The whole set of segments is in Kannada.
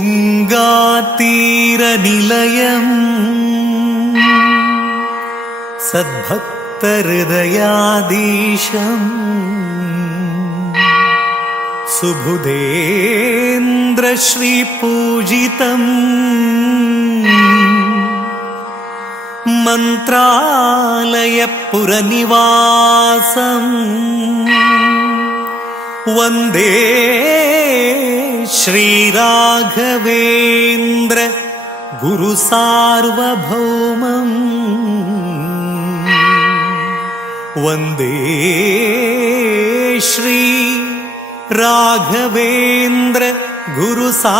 तुङ्गातीरनिलयम् सद्भक्तहृदयाधीशम् सुबुधेन्द्रश्रीपूजितम् मन्त्रालयपुरनिवासम् वन्दे श्रीराघवेन्द्र गुरुसार्वभौमम् वन्दे श्री राघवेन्द्र गुरुसार्वभौमम्।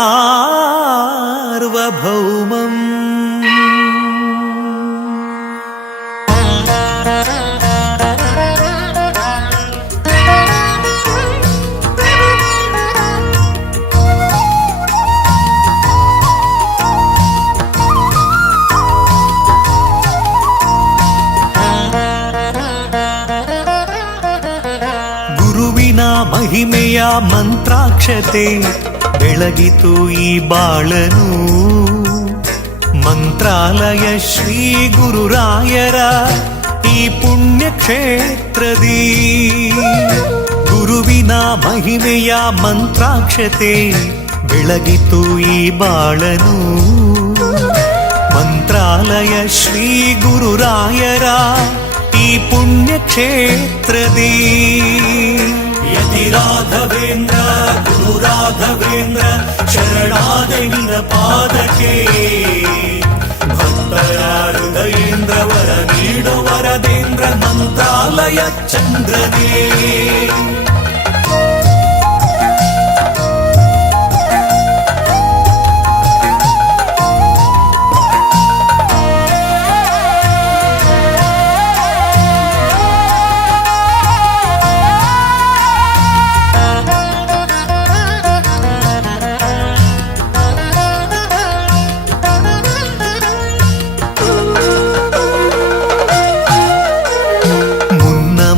ಮಹಿಮೆಯ ಮಂತ್ರಾಕ್ಷತೆ ಬೆಳಗಿತು ಈ ಬಾಳನು ಮಂತ್ರಾಲಯ ಶ್ರೀ ಗುರುರಾಯರ ಈ ಪುಣ್ಯ ಕ್ಷೇತ್ರದಿ ಗುರುವಿನ ಮಹಿಮೆಯ ಮಂತ್ರಾಕ್ಷತೆ ಬೆಳಗಿತು ಈ ಬಾಳನು ಮಂತ್ರಾಲಯ ಶ್ರೀ ಗುರುರಾಯರ ಈ ಪುಣ್ಯ ಕ್ಷೇತ್ರದಿ ಯತಿ ರಾಘವೇಂದ್ರ ಗುರು ರಾಘವೇಂದ್ರ ಶರಣಾದೆ ನಿನ್ನ ಪಾದಕ್ಕೆ ಭಕ್ತರ ಹೃದಯೇಂದ್ರ ವರ ನೀಡೋ ವರದೇಂದ್ರ ಮಂತ್ರಾಲಯ ಚಂದ್ರನೇ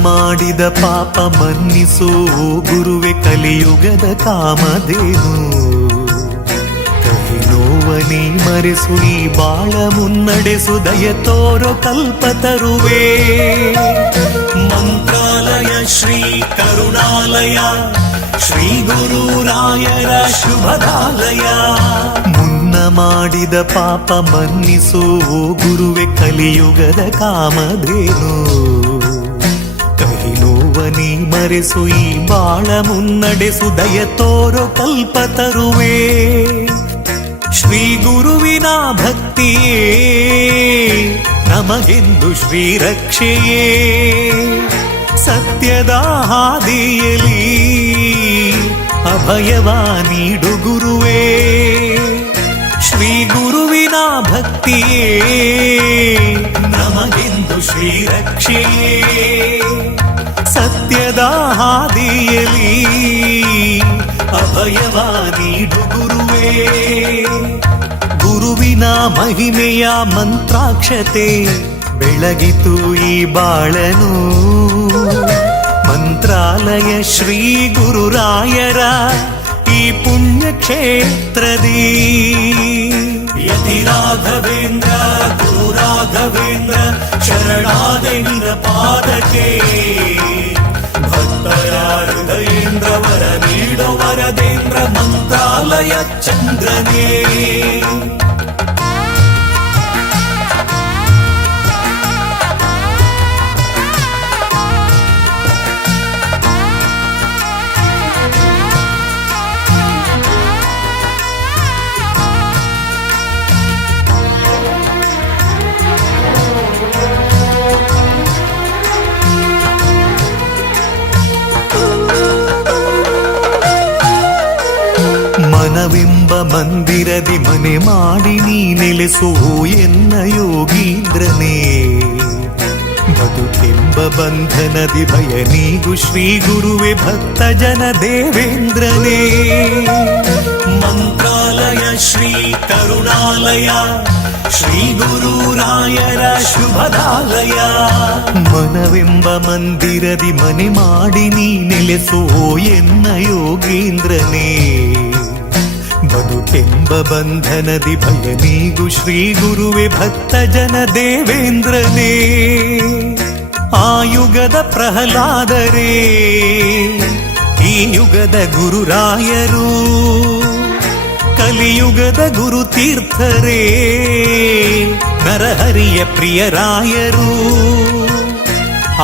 ಮಾಡಿದ ಪಾಪ ಮನ್ನಿಸೋ ಗುರುವೆ ಕಲಿಯುಗದ ಕಾಮಧೇನು ಕಹಿ ನೋವನಿ ಮರೆಸು ಈ ಬಾಳ ಮುನ್ನಡೆಸು ದಯ ತೋರೋ ಕಲ್ಪತರುವೆ ಮಂತ್ರಾಲಯ ಶ್ರೀ ಕರುಣಾಲಯ ಶ್ರೀ ಗುರುರಾಯರ ಶುಭದಾಲಯ ಮುನ್ನ ಮಾಡಿದ ಪಾಪ ಮನ್ನಿಸೋ ಗುರುವೆ ಕಲಿಯುಗದ ಕಾಮಧೇನು ನೋವನಿ ಮರೆಸು ಈ ಬಾಳ ಮುನ್ನಡೆಸು ದಯ ತೋರೋ ಕಲ್ಪತರುವೆ ಶ್ರೀ ಗುರುವಿನ ಭಕ್ತಿಯೇ ನಮಗೆಂದು ಶ್ರೀ ರಕ್ಷೆಯೇ ಸತ್ಯದ ಹಾದಿಯಲಿ ಅಭಯವ ನೀಡು ಗುರುವೇ ಶ್ರೀ ಗುರುವಿನ ಭಕ್ತಿಯೇ ನಮಗೆಂದು ಶ್ರೀ ರಕ್ಷೆಯೇ ಸತ್ಯದ ಹಾದಿಯಲಿ ಅಭಯವ ನೀಡು ಗುರುವೇ ಗುರುವಿನ ಮಹಿಮೆಯ ಮಂತ್ರಾಕ್ಷತೆ ಬೆಳಗಿತು ಈ ಬಾಳನು ಮಂತ್ರಾಲಯ ಶ್ರೀ ಗುರುರಾಯರ ಈ ಪುಣ್ಯ ಕ್ಷೇತ್ರದಿ ಯತಿ ರಾಘವೇಂದ್ರ ಗುರು ರಾಘವೇಂದ್ರ ಶರಣಾದೆ ನಿನ್ನ ಪಾದಕ್ಕೆ ಭಕ್ತರ ಹೃದಯೇಂದ್ರ ವರ ನೀಡೋ ವರದೇಂದ್ರ ಮಂತ್ರಾಲಯ ಚಂದ್ರನೇ ಮನವೆಂಬ ಮಂದಿರದಿ ಮನೆ ಮಾಡಿ ನೀ ನೆಲೆಸೋ ಎನ್ನ ಯೋಗೀಂದ್ರನೇ ಬದುಕೆಂಬ ಬಂಧನದಿ ಭಯ ನೀಗು ಶ್ರೀ ಗುರುವೆ ಭಕ್ತ ಜನ ದೇವೇಂದ್ರನೇ ಮಂತ್ರಾಲಯ ಶ್ರೀ ಕರುಣಾಲಯ ಶ್ರೀ ಗುರುರಾಯರ ಶುಭದಾಲಯ ಮನವೆಂಬ ಮಂದಿರದಿ ಮನೆ ಮಾಡಿ ನೀ ನೆಲೆಸೋ ಎನ್ನ ಯೋಗೀಂದ್ರನೇ ಬದುಕೆಂಬ ಬಂಧನದಿ ಭಯ ನೀಗು ಶ್ರೀ ಗುರುವೆ ಭಕ್ತ ಜನ ದೇವೇಂದ್ರನೇ. ಆಯುಗದ ಪ್ರಹ್ಲಾದರೇ ಈ ಯುಗದ ಗುರುರಾಯರು, ಕಲಿಯುಗದ ಗುರು ತೀರ್ಥರೇ ನರಹರಿಯ ಪ್ರಿಯರಾಯರು.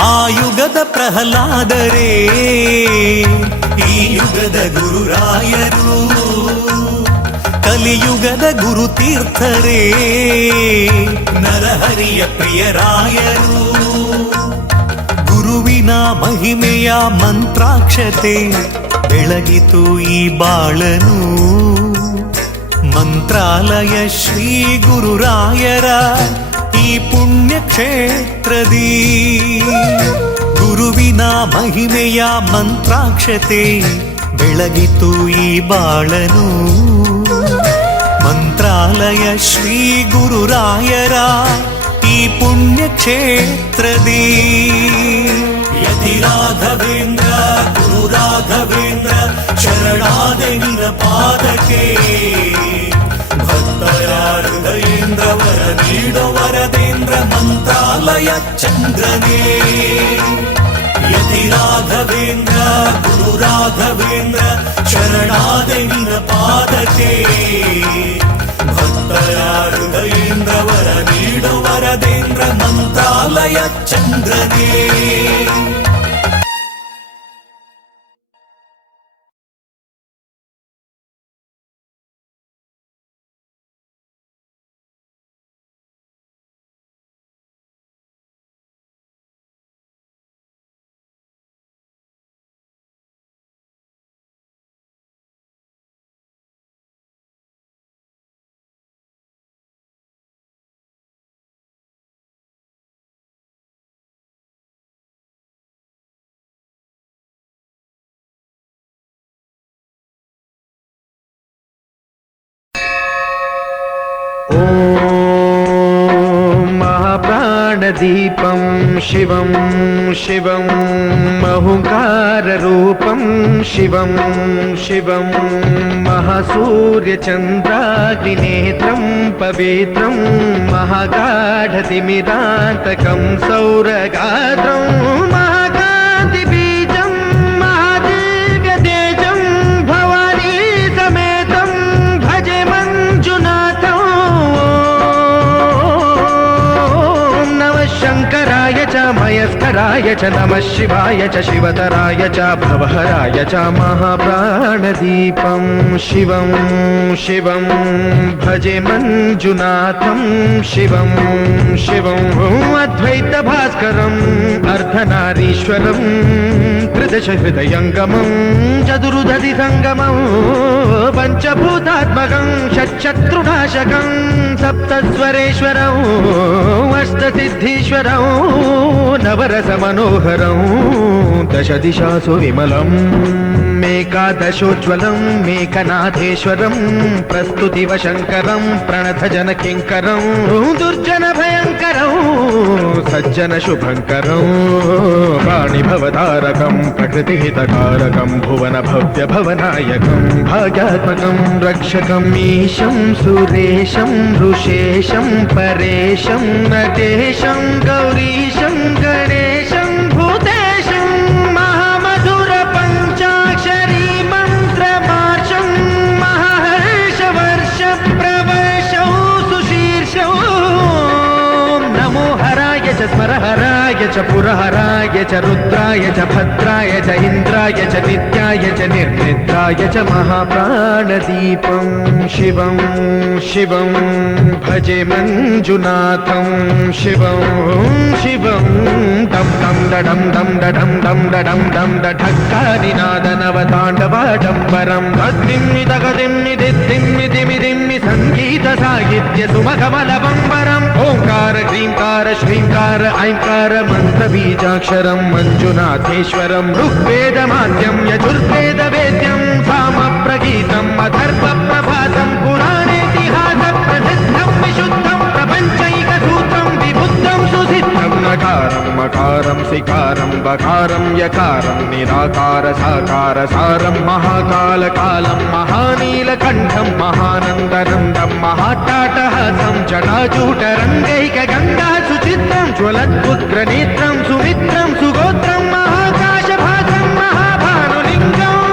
ಆಯುಗದ ಪ್ರಹ್ಲಾದರೇ ಈ ಯುಗದ ಗುರುರಾಯರು, ಕಲಿಯುಗದ ಗುರು ತೀರ್ಥರೇ ನರಹರಿಯ ಪ್ರಿಯರಾಯರು. ಗುರುವಿನ ಮಹಿಮೆಯ ಮಂತ್ರಾಕ್ಷತೆ ಬೆಳಗಿತು ಈ ಬಾಳನು. ಮಂತ್ರಾಲಯ ಶ್ರೀ ಗುರುರಾಯರ ಈ ಪುಣ್ಯ ಕ್ಷೇತ್ರದಿ. ಗುರುವಿನ ಮಹಿಮೆಯ ಮಂತ್ರಾಕ್ಷತೆ ಬೆಳಗಿತು ಈ ಬಾಳನು. ಮಂತ್ರಾಲಯ ಶ್ರೀ ಗುರುರಾಯರ ಈ ಪುಣ್ಯ ಕ್ಷೇತ್ರದಿ. ಯತಿ ರಾಘವೇಂದ್ರ ಗುರು ರಾಘವೇಂದ್ರ ಶರಣಾದೆ ನಿನ ಪಾದಕ್ಕೆ. ಭಕ್ತರ ಹೃದಯೇಂದ್ರ ವರ ನೀಡೋ ವರದೇಂದ್ರ ಮಂತ್ರಾಲಯ ಚಂದ್ರನೇ. ಯತಿ ರಾಘವೇಂದ್ರ ಗುರು ರಾಘವೇಂದ್ರ ಶರಣಾದೆ ನಿನ ಪಾದಕ್ಕೆ. ಭಕ್ತರ ಹೃದಯೇಂದ್ರ ವರ ನೀಡೋ ವರದೇಂದ್ರ ಮಂತ್ರಾಲಯ ಚಂದ್ರನೇ. दीपं शिवं शिवं महुकाररूपं शिवं शिवं महासूर्यचन्द्राग्निनेत्रं पवित्रं महागाढतिमिरान्तकं सौरगात्रं महाकान्तिबीजं महादिव्यतेजं भवानी समेतं भजे मञ्जुनाथं। शङ्कराय च मयस्कराय च नमः शिवाय च शिवतराय च भवहराय च महाप्राणदीपं शिवं शिवं भजे मञ्जुनाथं शिवं शिवं अद्वैतभास्करम् अर्धनारीश्वरं त्रिदशहृदयङ्गमं चतुर्दधिसङ्गमं पञ्चभूतात्मकं षट्शत्रुनाशकं सप्तस्वरेश्वरं अष्टसिद्धीश्वरं नवरसमनोहरं दशदिशासु विमलम् मेकादशोज्ज्वलं मेकनाथेश्वरं प्रस्तुतिवशङ्करं प्रणतजनकिङ्करं दुर्जनभयङ्करं सज्जनशुभङ्करं वाणिभवतारकं प्रकृतिहितकारकं भुवनभव्यभवनायकं भाग्यात्मकं रक्षकं ईशं सुरेशं ऋषेशं परेशं नटेशं गौरीशं गणेशं भूतेशं महामधुरपञ्चाक्षरी मन्त्रमार्षं महर्षवर्षप्रवर्षौ सुशीर्षौ नमो हराय च स्मरहराय च पुरहराय च रुद्राय च भद्राय च इन्द्राय च नित्याय च निर्निद्राय च महाप्राणदीपं शिवं शिवं भजे मञ्जुनाथं शिवं शिवं डं डं डडं डं डडं डं डडं डं डढक्कानिनादनवताण्डवाडम्बरं तद्दिम्मि तगदिम्मि दिद्दिम्मि दिमिदिम्मि सङ्गीतसाहित्य सुमकमलबम्बरम् ओङ्कार ह्रीङ्कार श्रीङ्कार ऐङ्कार मन्त्रबीजाक्षरं मञ्जुनाथेश्वरं ऋग्वेदमाद्यं यजुर्वेदवेद्यं सामप्रगीतम् अथर्वप्रभातं पुराणेतिहासप्रसिद्धं विशुद्धं प्रपञ्चैकसूत्रं विबुद्धं सुसिद्धं नकारं साकारं सिकारं बकारं यकारं निराकार साकार सारं महाकालकालं महानीलकण्ठं महानन्दनन्दं महाट्टाटहासं जटाजूटरङ्गैकगङ्गा सुचित्रं ज्वलद्वुग्रनेत्रं सुमित्रं सुगोत्रं महाकाशभासं महाभानुलिङ्गम्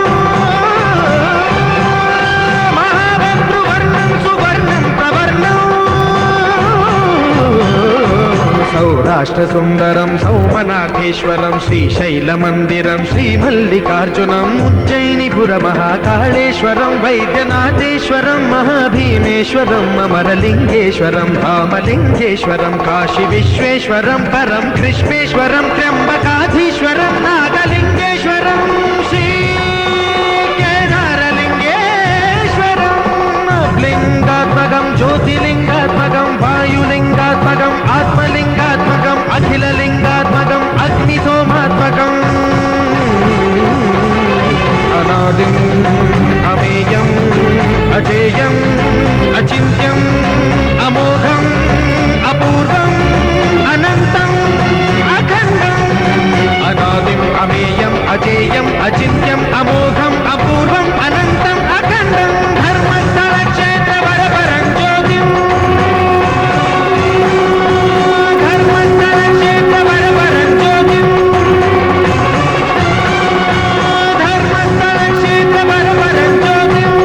महाभद्रुवर्णं सुवर्णं प्रवर्णम् सौराष्ट्रसुन्दरं सौमनाथेश्वरं श्रीशैलमन्दिरं श्रीमल्लिकार्जुनम् उज्जयिनीपुरमहाकाळेश्वरं वैद्यनाथेश्वरं महाभीमेश्वरम् अमरलिङ्गेश्वरं धामलिङ्गेश्वरं काशीविश्वेश्वरं परं कृष्णेश्वरं त्र्यम्बकाधीश्वरं नागलिङ्गेश्वरं श्रीकेदारलिङ्गेश्वरं लिङ्गात्मकं ज्योतिलिङ्गात्मकं वायुलिङ्गात्मकम् आत्मलिङ्गात्मकम् अखिललिङ्गात्मकम् अग्निसोमात्मकम् अनादिम् अमेयम् अजेयम् अचिन्त्यम् अमोघम् अपूर्वम् अनन्तम् अखण्डम् अनादिम् अमेयम् अजेयम् अचिन्त्यम् अमोघम् अपूर्वम् अनन्तम् अखण्डम् धर्मस्थलक्षेत्रवरपरं ज्योतिम् धर्मस्थलक्षेत्रवरपरं ज्योतिम् धर्मस्थलक्षेत्रवरपरं ज्योतिम्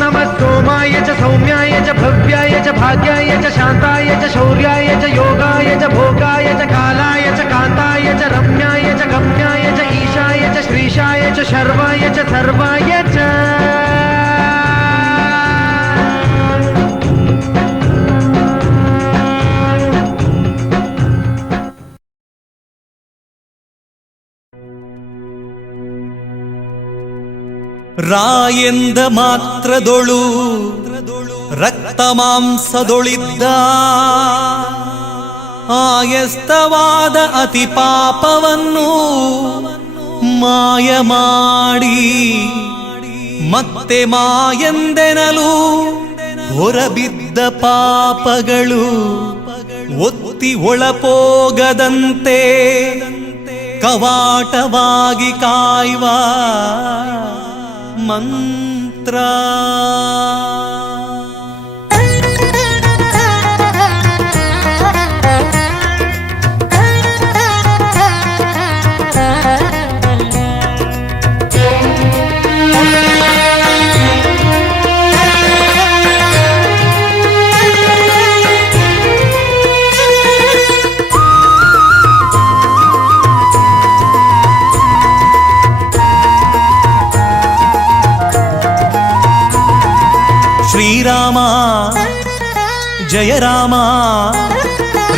नमः सोमाय च सौम्याय च भव्याय च भाग्याय च शान्ताय च शौर्याय च योगाय च भोगाय च कालाय च कान्ताय च रम्याय च गम्याय च ईशाय च श्रीशाय च शर्वाय च सर्वाय च ರಾಯೆಂದ ಮಾತ್ರದೊಳು ರಕ್ತ ಮಾಂಸದೊಳಿದ್ದ ಆಯಸ್ತವಾದ ಅತಿ ಪಾಪವನ್ನು ಮಾಯ ಮಾಡಿ ಮತ್ತೆ ಮಾಯಂದೆನಲು ಹೊರಬಿದ್ದ ಪಾಪಗಳು ಒತ್ತಿ ಒಳಪೋಗದಂತೆ ಕವಾಟವಾಗಿ ಕಾಯುವ ಮಂತ್ರ ಶ್ರೀರಾಮ ಜಯ ರಾಮ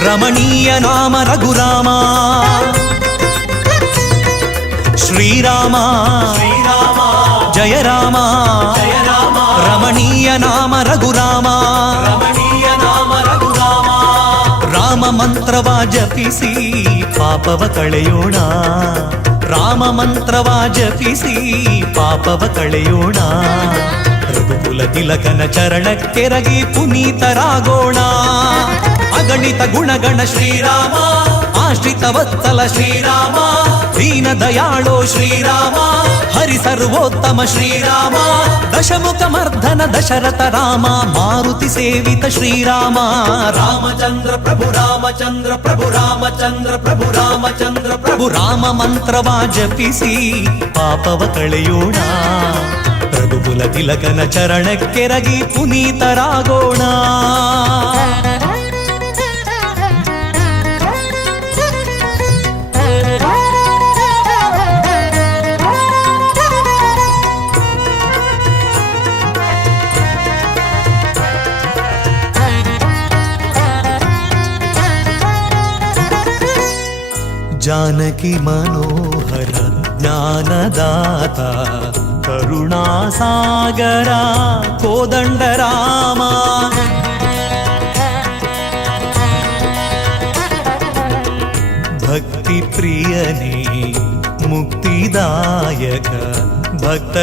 ರಮಣೀಯ ನಾಮ ರಘುರಾಮ ಶ್ರೀರಾಮ ಜಯ ರಾಮ ರಮಣೀಯ ನಾಮ ರಘುರಾಮ ರಾಮ ಮಂತ್ರವ ಜಪಿಸಿ ಪಾಪವ ಕಳೆಯೋಣ ರಾಮ ಮಂತ್ರವ ಜಪಿಸಿ ಪಾಪವ ಕಳೆಯೋಣ ರಘುಕುಲ ತಿಲಕನ ಚರಣಕ್ಕೆರಗಿ ಪುನೀತರಾಗೋಣ ಅಗಣಿತ ಗುಣಗಣ ಶ್ರೀರಾಮ ಆಶ್ರಿತ ವತ್ಸಲ ಶ್ರೀರಾಮ ದೀನ ದಯಾಳೋ ಶ್ರೀರಾಮ ಹರಿ ಸರ್ವೋತ್ತಮ ಶ್ರೀರಾಮ ದಶಮುಖ ಮರ್ಧನ ದಶರಥ ರಾಮ ಮಾರುತಿ ಸೇವಿತ ಶ್ರೀರಾಮ ರಾಮಚಂದ್ರ ಪ್ರಭು ರಾಮಚಂದ್ರ ಪ್ರಭು ರಾಮಚಂದ್ರ ಪ್ರಭು ರಾಮಚಂದ್ರ ಪ್ರಭು ರಾಮ ಮಂತ್ರವ ಜಪಿಸಿ ಪಾಪವ ಕಳೆಯೋಣ ರಘುಕುಲ ತಿಲಕನ ಚರಣಕ್ಕೆರಗಿ ಪುನೀತರಾಗೋಣ ಜಾನಕಿ ಮನೋಹರ ಜ್ಞಾನದಾತ ಕರುಣಾಸಾಗರ ಕೋದಂಡ ರಾಮ ಭಕ್ತಿ ಪ್ರಿಯನೇ ಮುಕ್ತಿದಾಯಕ ಭಕ್ತ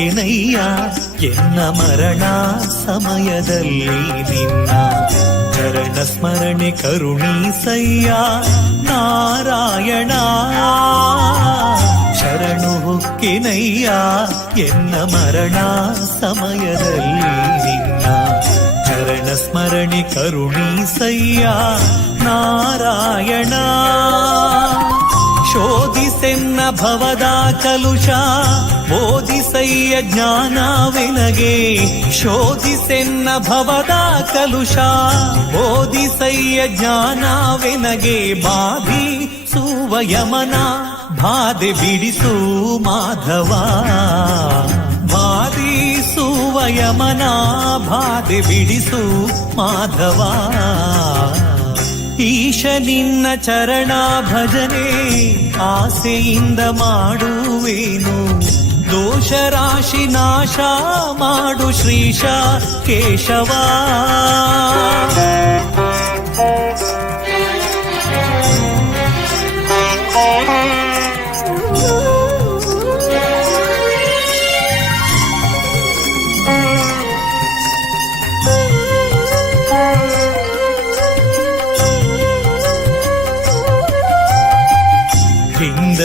ಹುಕ್ಕೆನಯ್ಯ ಎನ್ನ ಮರಣ ಸಮಯದಲ್ಲಿ ನಿನ್ನ ಚರಣ ಸ್ಮರಣೆ ಕರುಣೀಸಯ್ಯ ನಾರಾಯಣ. ಶರಣು ಹುಕ್ಕೆನಯ್ಯ ಎನ್ನ ಮರಣ ಸಮಯದಲ್ಲಿ ನಿನ್ನ ಚರಣ ಸ್ಮರಣೆ ಕರುಣೀಸಯ್ಯ ನಾರಾಯಣ. ಶೋಧಿಸೆನ್ನ ಭವದ ಕಲುಷ ಬೋಧಿಸಯ್ಯ ಜ್ಞಾನವೆನಗೆ. ಶೋಧಿಸೆನ್ನ ಭವದ ಕಲುಷ ಬೋಧಿಸಯ್ಯ ಜ್ಞಾನವೆನಗೆ. ಬಾಧಿಸುವ ಯಮನ ಬಾಧೆ ಬಿಡಿಸು ಮಾಧವ. ಬಾಧಿಸುವ ಯಮನ ಬಾಧೆ ಬಿಡಿಸು ಮಾಧವ. ಈಶ ನಿನ್ನ ಚರಣ ಭಜನೆ ಆಸೆಯಿಂದ ಮಾಡುವೇನು. ದೋಷ ರಾಶಿ ನಾಶ ಮಾಡು ಶ್ರೀಶ ಕೇಶವ.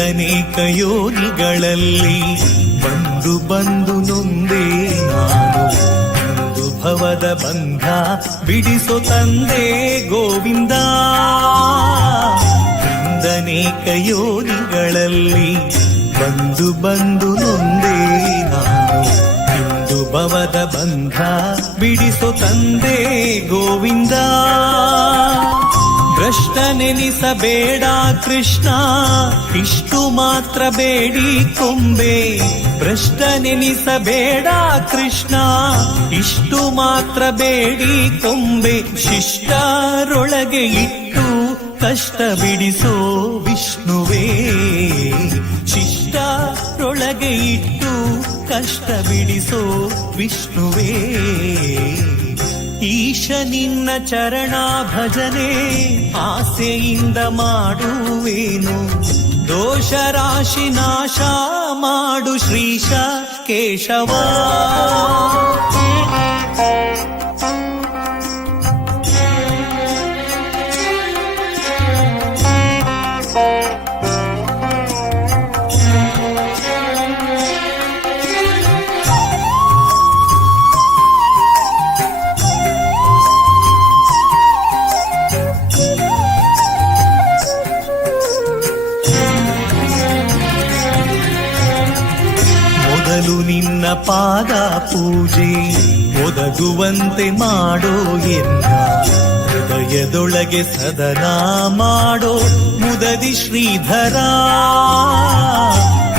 ಅನೇಕ ಯೋನಿಗಳಲ್ಲಿ ಬಂದು ಬಂದು ನೊಂದೇ ನಾನು. ಒಂದು ಭವದ ಬಂಧ ಬಿಡಿಸೋ ತಂದೆ ಗೋವಿಂದ. ಅನೇಕ ಯೋನಿಗಳಲ್ಲಿ ಬಂದು ಬಂದು ನೊಂದೇ ನಾನು. ಒಂದು ಭವದ ಬಂಧ ಬಿಡಿಸೋ ತಂದೆ ಗೋವಿಂದ. ಭ್ರಷ್ಟನೆನಿಸಬೇಡ ಕೃಷ್ಣ ಇಷ್ಟು ಮಾತ್ರ ಬೇಡಿ ಕೊಂಬೆ. ಭ್ರಷ್ಟನೆನಿಸಬೇಡ ಕೃಷ್ಣ ಇಷ್ಟು ಮಾತ್ರ ಬೇಡಿ ಕೊಂಬೆ. ಶಿಷ್ಟರೊಳಗೆ ಇಟ್ಟು ಕಷ್ಟ ಬಿಡಿಸೋ ವಿಷ್ಣುವೇ. ಶಿಷ್ಟರೊಳಗೆ ಇಟ್ಟು ಕಷ್ಟ ಬಿಡಿಸೋ ವಿಷ್ಣುವೇ. ಈಶ ನಿನ್ನ ಚರಣ ಭಜನೆ ಆಸೆಯಿಂದ ಮಾಡುವೇನು. ದೋಷ ರಾಶಿ ನಾಶ ಮಾಡು ಶ್ರೀಶ ಕೇಶವ. ನಿನ್ನ ಪಾದ ಪೂಜೆ ಒದಗುವಂತೆ ಮಾಡೋ ಎನ್ನ. ಹೃದಯದೊಳಗೆ ಸದನ ಮಾಡೋ ಮುದದಿ ಶ್ರೀಧರ.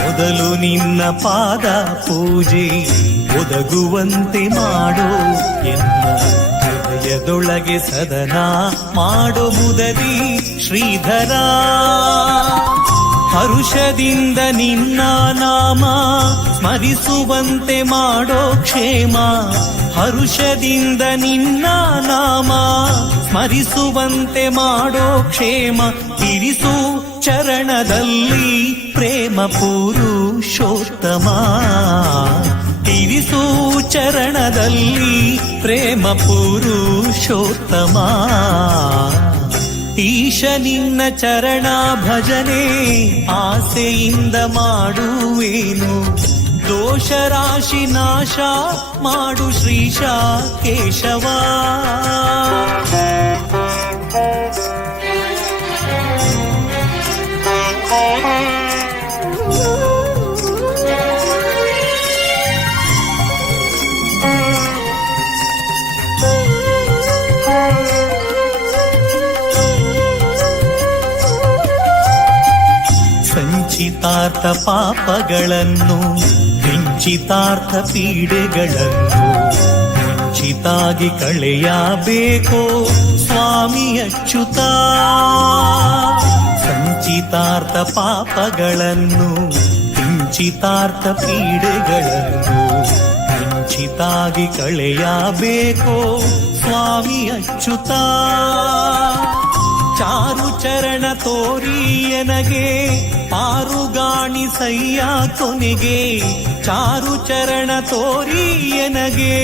ಮೊದಲು ನಿನ್ನ ಪಾದ ಪೂಜೆ ಒದಗುವಂತೆ ಮಾಡೋ ಎನ್ನ. ಹೃದಯದೊಳಗೆ ಸದನ ಮಾಡೋ ಮುದದಿ ಶ್ರೀಧರ. ಹರುಷದಿಂದ ನಿನ್ನ ನಾಮ ಸ್ಮರಿಸುವಂತೆ ಮಾಡೋ ಕ್ಷೇಮ. ಹರುಷದಿಂದ ನಿನ್ನ ನಾಮ ಸ್ಮರಿಸುವಂತೆ ಮಾಡೋ ಕ್ಷೇಮ. ಇರಿಸು ಚರಣದಲ್ಲಿ ಪ್ರೇಮ ಪುರುಷೋತ್ತಮ. ಇರಿಸು ಚರಣದಲ್ಲಿ ಪ್ರೇಮ ಪುರುಷೋತ್ತಮ. ಈಶ ನಿನ್ನ ಚರಣ ಭಜನೆ ಆಸೆಯಿಂದ ಮಾಡುವೇನು. ದೋಷ ರಾಶಿ ನಾಶ ಮಾಡು ಶ್ರೀಶ ಕೇಶವ. ಸಂಚಿತಾರ್ಥ ಪಾಪಗಳನ್ನು ಕಿಂಚಿತಾರ್ಥ ಪೀಡೆಗಳನ್ನು ಮುಂಚಿತಾಗಿ ಕಳೆಯಬೇಕೋ ಸ್ವಾಮಿ ಅಚ್ಯುತ. ಸಂಚಿತಾರ್ಥ ಪಾಪಗಳನ್ನು ಕಿಂಚಿತಾರ್ಥ ಪೀಡೆಗಳನ್ನು ಮುಂಚಿತಾಗಿ ಕಳೆಯಬೇಕೋ ಸ್ವಾಮಿ ಅಚ್ಯುತ. ಚಾರು ಚರಣ ತೋರಿಯನಗೆ ಪಾರುಗಾಣಿಸಯ್ಯ ಕೊನೆಗೆ ಚಾರು ಚರಣ ತೋರಿಯನಗೆ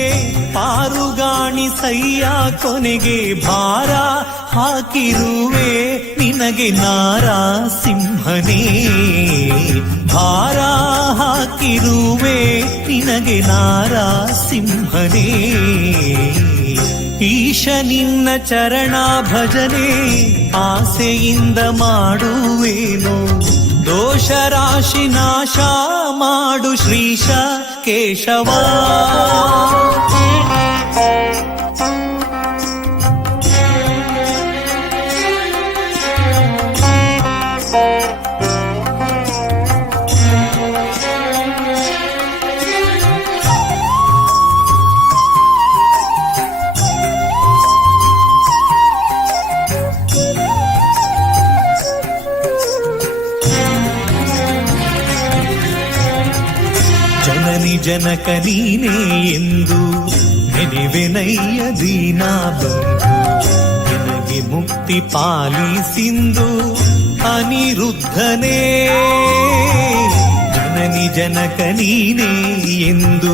ಪಾರುಗಾಣಿಸಯ್ಯ ಕೊನೆಗೆ ಭಾರ ಹಾಕಿರುವೆ ನಿನಗೆ ನಾರಸಿಂಹನೇ ಭಾರ ಹಾಕಿರುವೆ ನಿನಗೆ ನಾರಸಿಂಹನೇ ಈಶ ನಿನ್ನ ಚರಣ ಭಜನೆ ಆಸೆಯಿಂದ ಮಾಡುವೇನು ದೋಷ ರಾಶಿ ನಾಶ ಮಾಡು ಶ್ರೀಶ ಕೇಶವ ಜನಕ ನೀನೇ ಎಂದು ನೆನೆವೆನಯ್ಯ ದೀನಾ ಬಂಧು ನಿನಗೆ ಮುಕ್ತಿ ಪಾಲಿಸಿಂದು ಅನಿರುದ್ಧನೇ ಜನನಿ ಜನಕ ನೀನೇ ಎಂದು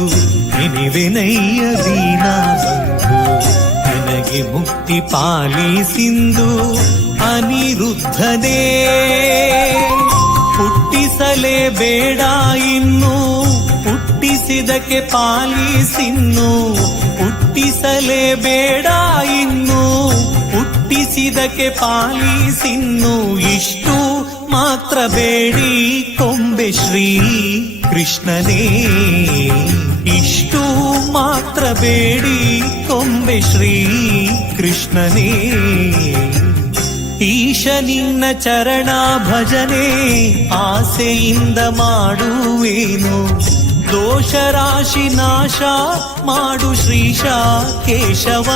ನೆನೆವೆನಯ್ಯ ದೀನಾ ಬಂಧು ನಿನಗೆ ಮುಕ್ತಿ ಪಾಲಿಸಿಂದು ಅನಿರುದ್ಧನೇ ಹುಟ್ಟಿಸಲೇ ಬೇಡ ಇನ್ನು ಹುಟ್ಟಿಸಿದಕ್ಕೆ ಪಾಲಿಸಿನ್ನು ಹುಟ್ಟಿಸಲೇ ಬೇಡ ಇನ್ನು ಹುಟ್ಟಿಸಿದಕ್ಕೆ ಪಾಲಿಸಿನ್ನು ಇಷ್ಟು ಮಾತ್ರ ಬೇಡಿ ಕೊಂಬೆ ಶ್ರೀ ಕೃಷ್ಣನೇ ಇಷ್ಟು ಮಾತ್ರ ಬೇಡಿ ಕೊಂಬೆ ಶ್ರೀ ಕೃಷ್ಣನೇ ಈಶ ನಿನ್ನ ಚರಣ ಭಜನೆ ಆಸೆಯಿಂದ ಮಾಡುವೇನು ದೋಷ ರಾಶಿ ನಾಶ ಮಾಡು ಶ್ರೀಶ ಕೇಶವ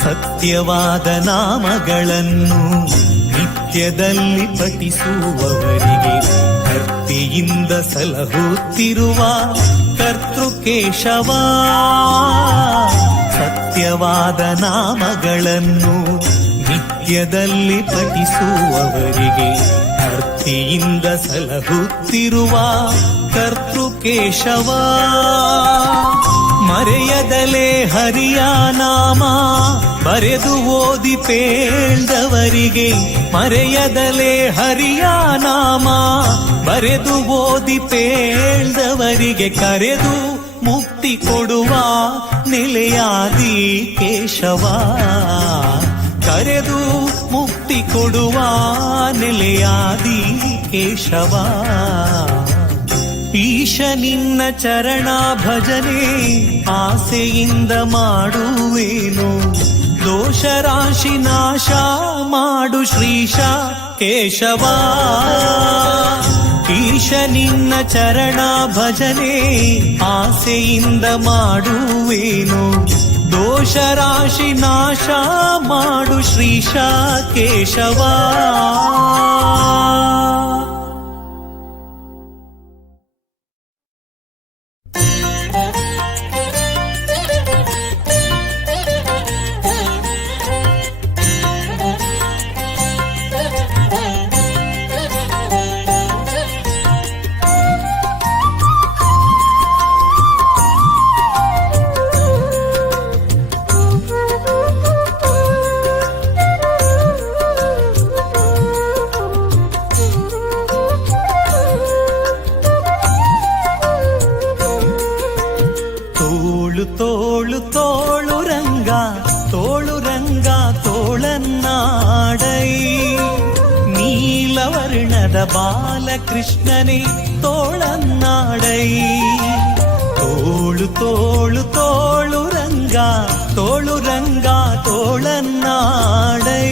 ಸತ್ಯವಾದ ನಾಮಗಳನ್ನು ನಿತ್ಯದಲ್ಲಿ ಪಠಿಸುವವರಿಗೆ ಭಕ್ತಿಯಿಂದ ಸಲಹುತ್ತಿರುವ ಕರ್ತೃಕೇಶವ ಸತ್ಯವಾದ ನಾಮಗಳನ್ನು ನಿತ್ಯದಲ್ಲಿ ಪಠಿಸುವವರಿಗೆ ಭಕ್ತಿಯಿಂದ ಸಲಹುತ್ತಿರುವ ಕರ್ತೃಕೇಶವ ಮರೆಯದಲೇ ಹರಿಯ ನಾಮ ಬರೆದು ಓದಿ ಪೇಳ್ದವರಿಗೆ ಮರೆಯದಲೇ ಹರಿಯ ನಾಮ ಬರೆದು ಓದಿ ಪೇಳ್ದವರಿಗೆ ಕರೆದು ಮುಕ್ತಿ ಕೊಡುವ ನೆಲೆಯಾದಿ ಕೇಶವ ಕರೆದು ಮುಕ್ತಿ ಕೊಡುವ ನೆಲೆಯಾದಿ ಕೇಶವ ಈಶ ನಿನ್ನ ಚರಣ ಭಜನೆ ಆಸೆಯಿಂದ ಮಾಡುವೇನು ದೋಷ ರಾಶಿ ನಾಶ ಮಾಡು ಶ್ರೀಶ ಕೇಶವ ಈಶ ನಿನ್ನ ಚರಣ ಭಜನೆ ಆಸೆಯಿಂದ ಮಾಡುವೇನು ದೋಷ ರಾಶಿ ನಾಶ ಮಾಡು ಶ್ರೀಶ ಕೇಶವ ತೋಳು ತೋಳು ರಂಗ ತೋಳನ್ನಾಡೈ ನೀಲವರ್ಣದ ಬಾಲಕೃಷ್ಣನೇ ತೋಳನ್ನಾಡೈ ತೋಳು ತೋಳು ತೋಳು ರಂಗ ತೋಳನ್ನಾಡೈ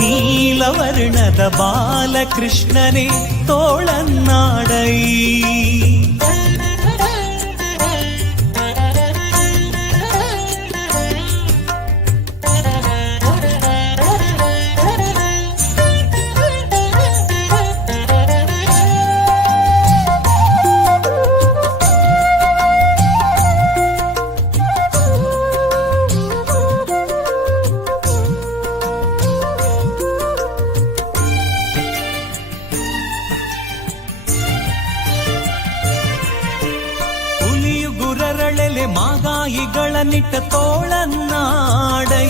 ನೀಲವರ್ಣದ ಬಾಲಕೃಷ್ಣನೇ ತೋಳನ್ನಾಡೈ ಮಾಗಾಯಿಗಳನ್ನಿಟ್ಟ ತೋಳನ್ನಾಡೈ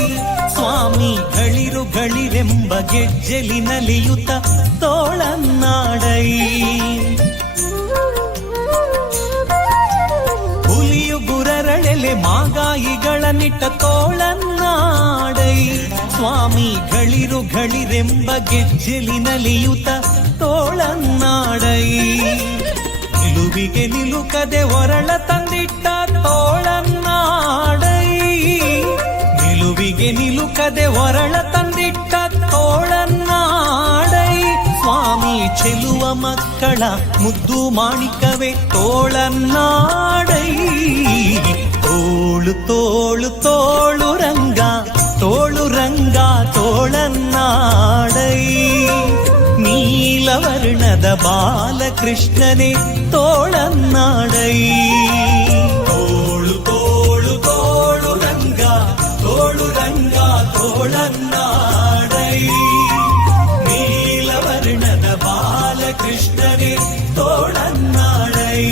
ಸ್ವಾಮಿ ಗಳಿರು ಗಳಿರೆಂಬ ಗೆಜ್ಜೆಲಿನಲಿಯುತ ತೋಳನ್ನಾಡೈ ಹುಲಿಯು ಗುರರಳೆಲೆ ಮಾಗಾಯಿಗಳನ್ನಿಟ್ಟ ತೋಳನ್ನಾಡೈ ಸ್ವಾಮಿ ಗಳಿರು ಗಳಿರೆಂಬ ಗೆಜ್ಜೆಲಿನಲಿಯುತ ತೋಳನ್ನಾಡೈ ನಿಲುವಿಗೆ ನಿಲುಕದೆ ಒರಳ ತಂದಿಟ್ಟ ತೋಳನ್ನಾಡೈ ನಿಲುವಿಗೆ ನಿಲುಕದೆ ಒರಳ ತಂದಿಟ್ಟ ತೋಳನ್ನಾಡೈ ಸ್ವಾಮಿ ಚೆಲುವ ಮಕ್ಕಳ ಮುದ್ದು ಮಾಣಿಕವೇ ತೋಳನ್ನಾಡೈ ತೋಳು ತೋಳು ತೋಳು ರಂಗ ತೋಳು ರಂಗ ತೋಳನ್ನಾಡೈ ನೀಲವರ್ಣದ ಬಾಲಕೃಷ್ಣನೇ ತೋಳನ್ನಾಡೈ ತೋಳು ತೋಳು ತೋಳು ರಂಗ ತೋಳು ರಂಗ ತೋಳನ್ನಾಡೈ ನೀಲವರ್ಣದ ಬಾಲಕೃಷ್ಣನೇ ತೋಳನ್ನಾಡೈ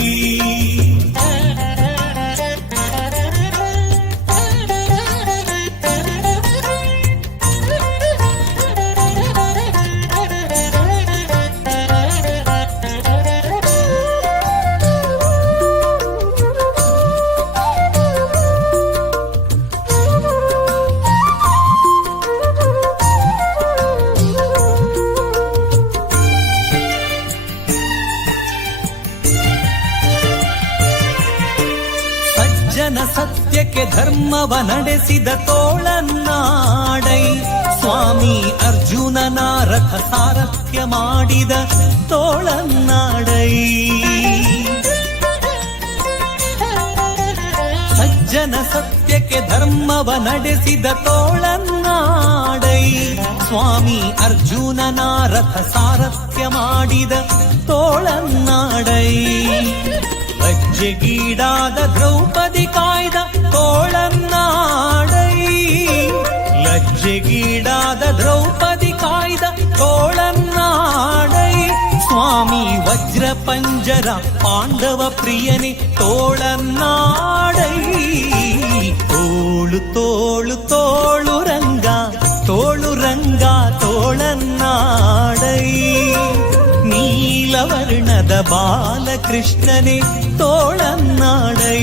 ಸತ್ಯಕ್ಕೆ ಧರ್ಮವ ನಡೆಸಿದ ತೋಳನ್ನಾಡೈ ಸ್ವಾಮಿ ಅರ್ಜುನನ ರಥ ಸಾರಥ್ಯ ಮಾಡಿದ ತೋಳನ್ನಾಡೈ ಸಜ್ಜನ ಸತ್ಯಕ್ಕೆ ಧರ್ಮವ ನಡೆಸಿದ ತೋಳನ್ನಾಡೈ ಸ್ವಾಮಿ ಅರ್ಜುನನ ರಥ ಸಾರಥ್ಯ ಮಾಡಿದ ತೋಳನ್ನಾಡೈ ಲಜ್ಜೆಗೀಡಾದ ದ್ರೌಪದಿ ಕಾಯ್ದ ತೋಳನ್ನಾಡೈ ಲಜ್ಜೆಗೀಡಾದ ದ್ರೌಪದಿ ಕಾಯ್ದ ತೋಳನ್ನಾಡೈ ಸ್ವಾಮಿ ವಜ್ರ ಪಂಜರ ಪಾಂಡವ ಪ್ರಿಯನೇ ತೋಳನ್ನಾಡೈ ತೋಳು ತೋಳು ತೋಳು ರಂಗ ತೋಳು ರಂಗ ತೋಳನ್ನಾಡೈ ನೀಲವರ್ಣದ ಬಾಲಕೃಷ್ಣನೇ ತೋಳನ್ನಾಡೈ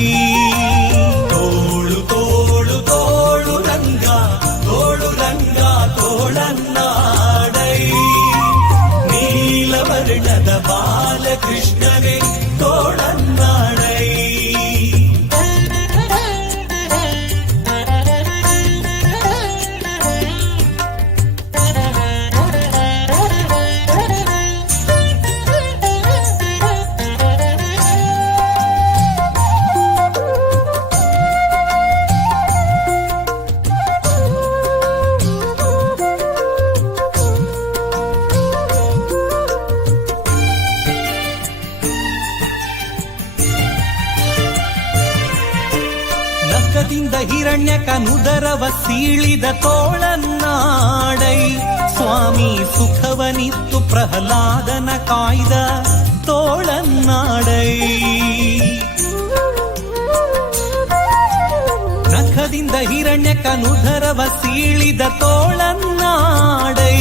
ತೋಳು ತೋಳು ತೋಳು ರಂಗ ತೋಳು ರಂಗ ತೋಳನ್ನಾಡೈ ನೀಲವರ್ಣದ ಬಾಲಕೃಷ್ಣನೇ ತೋಳನ್ನಾಡೈ ಹಿರಣ್ಯಕನುದರವ ಸೀಳಿದ ತೋಳನ್ನಾಡೈ ಸ್ವಾಮಿ ಸುಖವನಿತ್ತು ಪ್ರಹ್ಲಾದನ ಕಾಯ್ದ ತೋಳನ್ನಾಡೈ ನಖದಿಂದ ಹಿರಣ್ಯಕನುದರವ ಸೀಳಿದ ತೋಳನ್ನಾಡೈ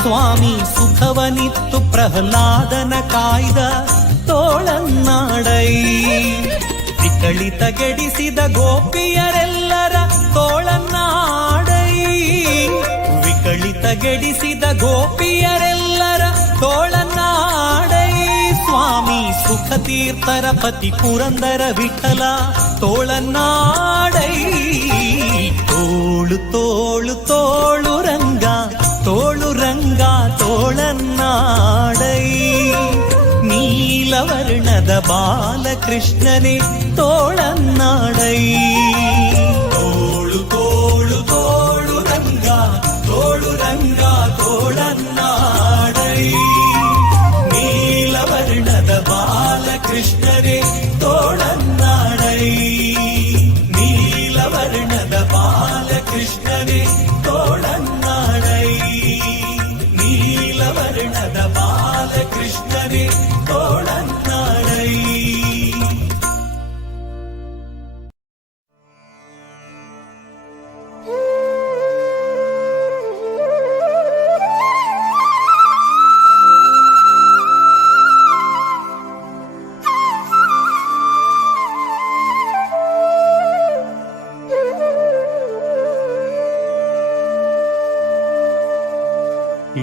ಸ್ವಾಮಿ ಸುಖವನಿತ್ತು ಪ್ರಹ್ಲಾದನ ಕಾಯ್ದ ತೋಳನ್ನಾಡೈ ವಿಕಳಿತಗೆಡಿಸಿದ ಗೋಪಿಯರೆಲ್ಲರ ತೋಳನ್ನಾಡೈ ವಿಕಳಿತಗೆಡಿಸಿದ ಗೋಪಿಯರೆಲ್ಲರ ತೋಳನ್ನಾಡೈ ಸ್ವಾಮಿ ಸುಖತೀರ್ಥರ ಪತಿ ಪುರಂದರ ವಿಠಲ ತೋಳನ್ನಾಡೈ ತೋಳು ತೋಳು ತೋಳು ರಂಗ ತೋಳು ರಂಗ ತೋಳನ್ನಾಡೈ ನೀಲವರ್ಣದ ಬಾಲಕೃಷ್ಣನೇ ತೋಳನ್ನಾಡೈ ತೋಳು ತೋಳು ತೋಳು ರಂಗ ತೋಳು ರಂಗ ತೋಳನ್ನಾಡೈ ನೀಲವರ್ಣದ ಬಾಲಕೃಷ್ಣನೇ ತೋಳನ್ನಾಡೈ ನೀಲವರ್ಣದ ಬಾಲಕೃಷ್ಣನೇ ತೋಳನ್ನಾಡೈ ನೀಲವರ್ಣದ ಬಾಲಕೃಷ್ಣನೇ ತೋಳನ್ನಾಡೈ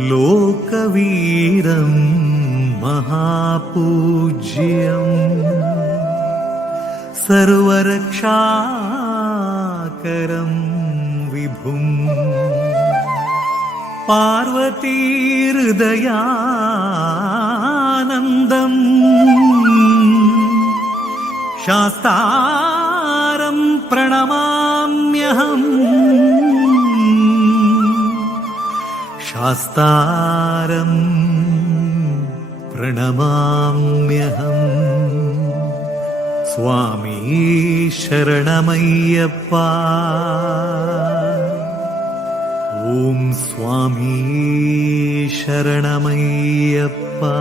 लोकवीरं महापूज्यं सर्वरक्षाकरं विभुम् पार्वतीहृदयानन्दम् शास्तारं प्रणमाम्यहम् शास्तारं प्रणमाम्यहम् स्वामी शरणमय्यप्पा ॐ स्वामी शरणमय्यप्पा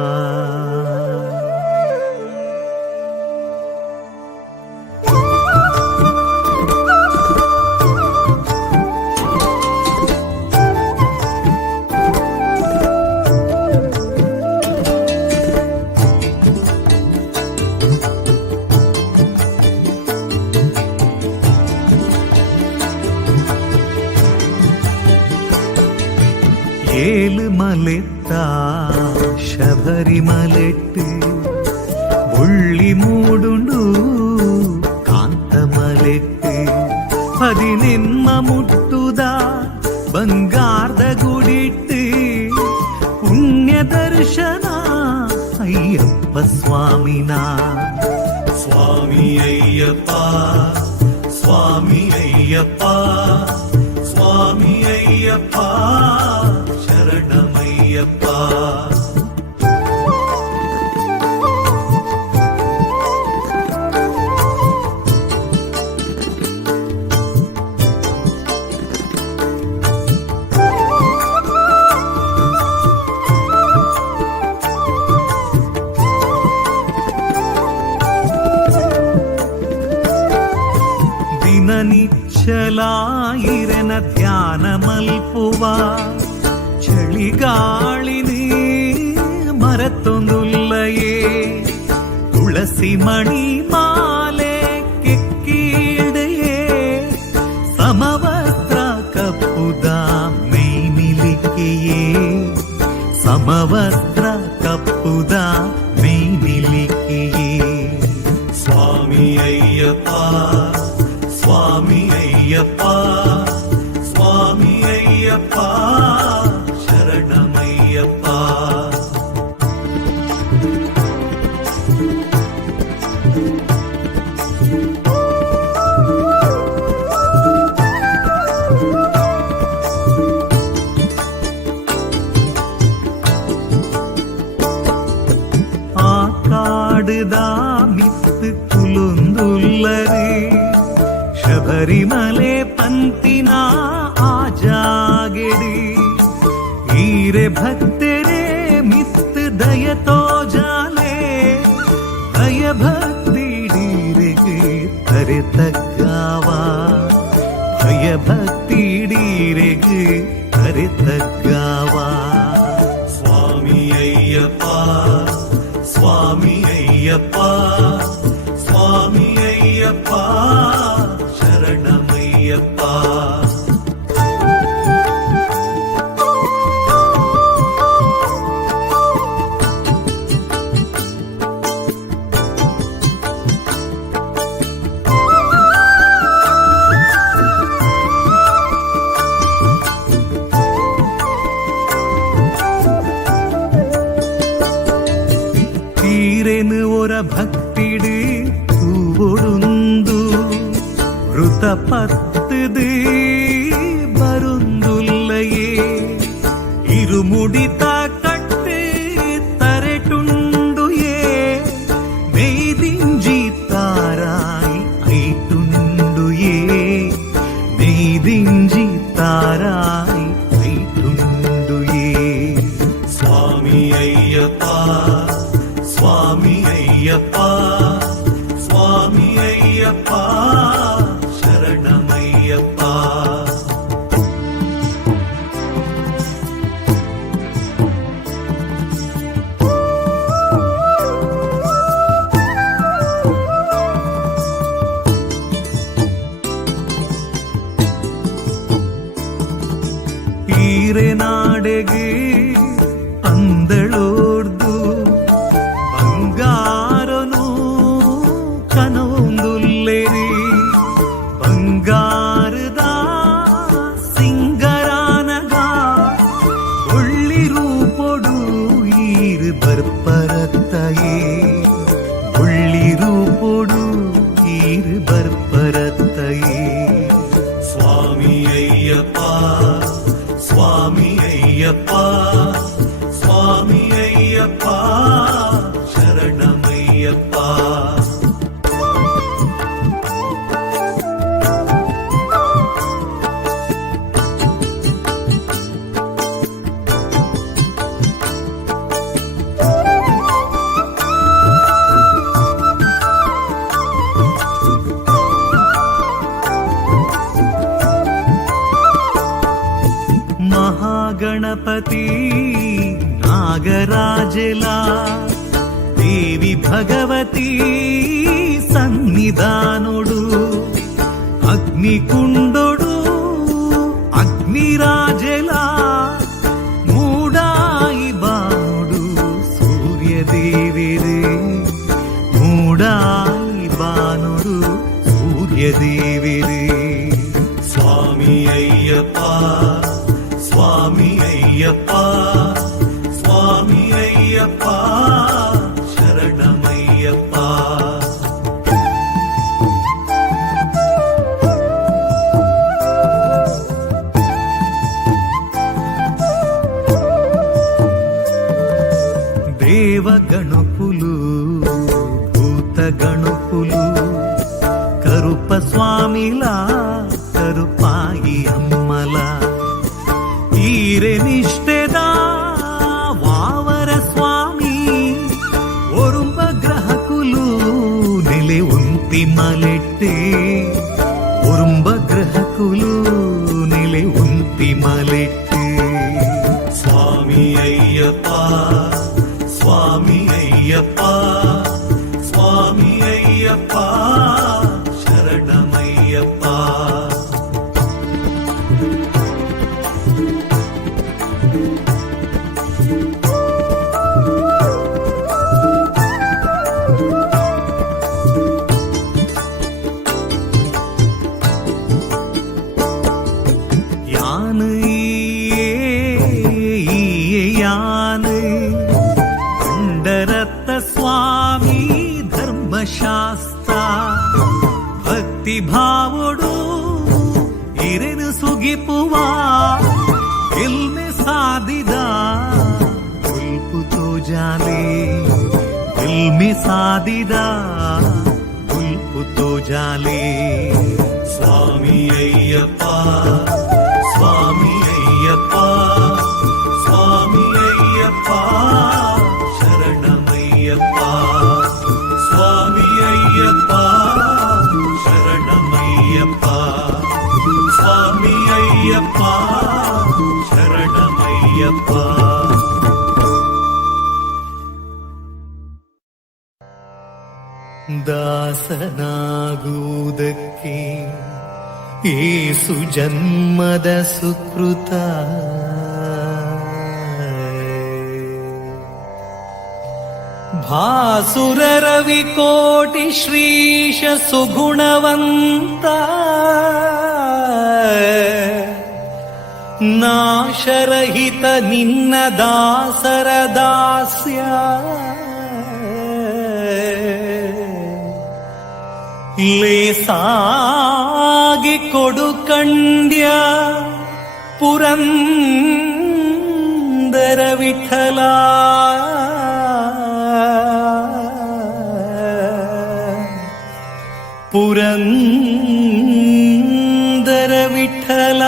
ഏലുമലെത്താ ശബരിമലെട്ട് ഉള്ളി മൂടുണ്ടു കാന്തമലെട്ട് പതിനെന്ന മുട്ടുത ಬಂಗಾರದ ಗುಡಿಟ್ಟು ಪುಣ್ಯ ದರ್ಶನ ಅಯ್ಯಪ್ಪ ಸ್ವಾಮಿನ ಸ್ವಾಮಿ ಅಯ್ಯಪ್ಪ ಸ್ವಾಮಿ ಅಯ್ಯಪ್ಪ ಸ್ವಾಮಿ ಅಯ್ಯಪ್ಪ ಶರಣಮಯ್ಯಪ್ಪ നിശ്ചലായിരന ധ്യാനമൽപ്പുവ ചളികാളിന് മരത്തൊന്നുള്ളയേ തുളസി മണി മാലെ കെക്കീടയേ സമവസ്ത്ര കപ്പുത മെയ്നിലിക്കയേ സമവസ്ത്ര കപ്പുത മെയ്നിലിക്കയേ സ്വാമി അയ്യപ്പ ಸ್ವಾಮಿ ಅಯ್ಯಪ್ಪ ಸ್ವಾಮಿ ಅಯ್ಯಪ್ಪ ಶರಣಮಯ್ಯಪ್ಪ ಆ ಕಾಡುದ ಮಿತ್ತು ಕುಲೊಂದುಲ್ಲರೇ ಶಬರಿಮಲೆ ಪಂತಿನ ಆಜಾಗೆಡಿ ಈರೆ ಭಕ್ತರೇ ಮಿತ್ ದಯತೋ ಜಾಲೆ ಭಯ ಭಕ್ತಿ ಡೀರೆಗೆ ತರೆ ತಗ್ಗಾವ ಭಯ ಭಕ್ತಿ ಡೀರೆಗೆ ತರೆ ತಗ್ಗಾವ ಸ್ವಾಮಿ ಅಯ್ಯಪ್ಪ ಸ್ವಾಮಿ ಅಯ್ಯಪ್ಪ ಸ್ವಾಮಿ ಅಯ್ಯಪ್ಪ ಶರಣಮಯ್ಯಪ್ಪ ತೀರೆನು ಒರ ಭಕ್ತಿಡು ತೂವೊಡುಂದು വൃതപത്തത് വരുന്നുള്ളയേ ഇരുമുടിത കട്ട് തരട്ടുണ്ടുയേ നെയ്തിഞ്ചി താരായി ഐട്ടുണ്ടുയേ നെയ്തിഞ്ചി താരായി ഐട്ടുണ്ടുയേ സ്വാമി അയ്യപ്പ സ്വാമി അയ്യപ്പ സ്വാമി അയ്യപ്പ ಶರಣಮಯ್ಯಪ್ಪ ಈರೆ ನಾಡೆಗೆ గణపతి నాగరాజలా దేవి భగవతి సన్నిధానుడు అగ్నికుండుడు అగ్నిరాజలా మూడాయి బాణుడు సూర్యదేవిరే మూడాయి బాణుడు సూర్యదేవిరే స్వామి అయ్యప్ప స్వామి అయ్యప్ప స్వామి అయ్యప్ప శరణమయ్యప్ప దేవగణపులు భూతగణపులు కరుప స్వామిలా కరుపాయి అమ్మలా ಈರೆನಿಷ್ಟೆದ ವಾವರ ಸ್ವಾಮಿ ಒರುಂಬ ಗ್ರಹಕುಲು ನೆಲೆ ಉಂತಿ ಮಲೆಟ್ಟೆ ಒರುಂಬ ಗ್ರಹಕುಲು ನೆಲೆ ಉಂತಿ ಮಲೆಟ್ಟೆ ಸ್ವಾಮಿ ಅಯ್ಯಪ್ಪ ಸ್ವಾಮಿ ಅಯ್ಯಪ್ಪ ಸ್ವಾಮಿ ಅಯ್ಯಪ್ಪ ಶರಣಮಯ್ಯಪ್ಪ ಪಂಡರತ್ತ ಸ್ವಾಮಿ ಧರ್ಮಶಾಸ್ತ್ರ ಭಕ್ತಿ ಭಾವುಡು ಇರೆನು ಸುಗಿಪುವ ಇಲ್ಮೆ ಸಾಧಿದ ಉಲ್ಪುತೋ ಜಾಲೆ ಇಲ್ಮೆ ಸಾಧಿದ ಉಲ್ಪುತೋ ಜಾಲೆ ಸ್ವಾಮಿ ಅಯ್ಯಪ್ಪ ಸ್ವಾಮಿ ಅಯ್ಯಪ್ಪ ಸ್ವಾಮಿ ಅಯ್ಯಪ್ಪ ಶರಣಮಯ್ಯಪ್ಪ ಸ್ವಾಮಿ ಅಯ್ಯಪ್ಪ ಶರಣಮಯ್ಯಪ್ಪ ಸ್ವಾಮಿ ಅಯ್ಯಪ್ಪ ಶರಣಮಯ್ಯಪ್ಪ ದಾಸನಾಗುವುದಕ್ಕೆ ಏಸು ಜನ್ಮದ ಸುಕೃತ ಭಾಸುರ ರವಿಕೋಟಿ ಶ್ರೀಶ ಸುಗುಣವಂತ ನಾಶರಹಿತ ನಿನ್ನ ದಾಸರ ದಾಸ್ಯ ಲೇಸಾಗಿ ಕೊಡು ಕಂಡ್ಯ ಪುರಂದರ ವಿಠಲ ಪುರಂದರ ವಿಠಲ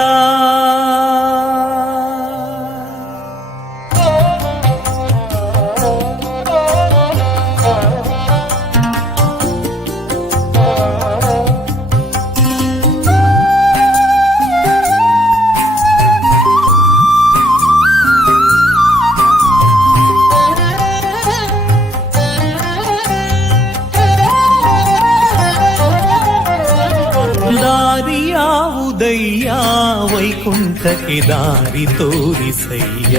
ದಾರಿಯಾವುದಯ್ಯ ವೈಕುಂಠಕ್ಕೆ ದಾರಿ ತೋರಿಸಯ್ಯ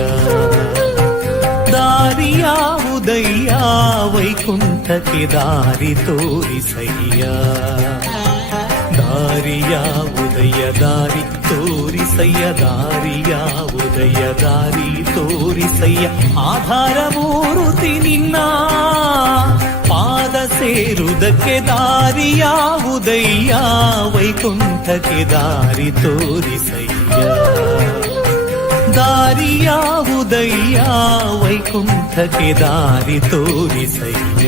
ದಾರಿಯಾವುದಯ್ಯ ವೈಕುಂಠಕ್ಕೆ ದಾರಿ ತೋರಿಸಯ್ಯ ದಾರಿಯಾವುದಯ್ಯ ದಾರಿ ತೋರಿಸಯ್ಯ ದಾರಿಯಾವುದಯ್ಯ ದಾರಿ ತೋರಿಸಯ್ಯ ಆಧಾರ ಮೂರುತಿ ನಿನ್ನ ಪಾದ ಸೇರುವುದಕ್ಕೆ ದಾರಿಯಾವುದಯ್ಯ ವೈಕುಂಠಕ್ಕೆ ದಾರಿ ತೋರಿಸಯ್ಯ ದಾರಿಯಾವುದಯ್ಯ ವೈಕುಂಠಕ್ಕೆ ದಾರಿ ತೋರಿಸಯ್ಯ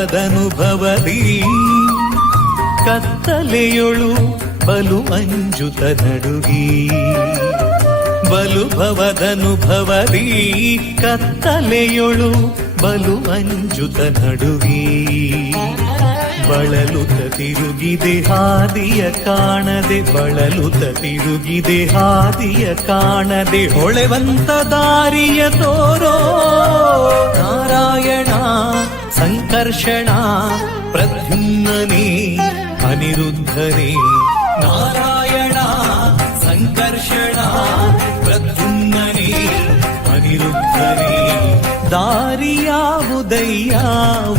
ಭವದನುಭವದಿ ಕತ್ತಲೆಯೊಳು ಬಲು ಅಂಜುತ ನಡುಗಿ ಬಲು ಭವದನುಭವದಿ ಕತ್ತಲೆಯೊಳು ಬಲು ಅಂಜುತ ನಡುಗಿ ಬಳಲುತ ತಿರುಗಿದೆ ಹಾದಿಯ ಕಾಣದೆ ಬಳಲುತ ತಿರುಗಿದೆ ಹಾದಿಯ ಕಾಣದೆ ಹೊಳೆವಂತ ದಾರಿಯ ತೋರೋ ನಾರಾಯಣ ಸಂಕರ್ಷಣ ಪ್ರದ್ಯುಮ್ನನೇ ಅನಿರುದ್ಧನೇ ನಾರಾಯಣ ಸಂಕರ್ಷಣ ಪ್ರದ್ಯುಮ್ನನೇ ಅನಿರುದ್ಧನೇ ದಾರಿಯಾವುದಯ್ಯ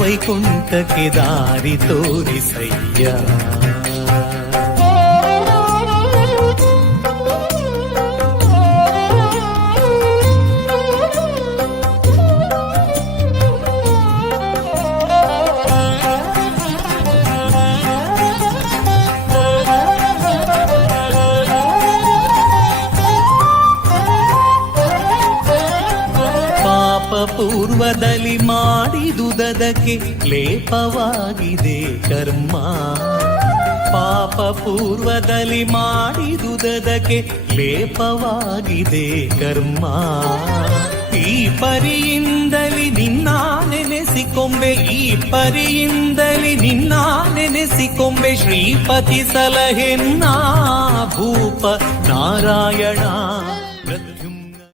ವೈಕುಂಠಕ್ಕೆ ದಾರಿ ತೋರಿಸಯ್ಯ ಪೂರ್ವದಲ್ಲಿ ಮಾಡಿದುದಕ್ಕೆ ಲೇಪವಾಗಿದೆ ಕರ್ಮ ಪಾಪ ಪೂರ್ವದಲ್ಲಿ ಮಾಡಿದುದಕ್ಕೆ ಲೇಪವಾಗಿದೆ ಕರ್ಮ ಈ ಪರಿಯಿಂದಲಿ ನಿನ್ನ ನೆನೆಸಿಕೊಂಬೆ ಈ ಪರಿಯಿಂದಲಿ ನಿನ್ನ ನೆನೆಸಿಕೊಂಬೆ ಶ್ರೀಪತಿ ಸಲಹೆನ್ನ ಭೂಪ ನಾರಾಯಣ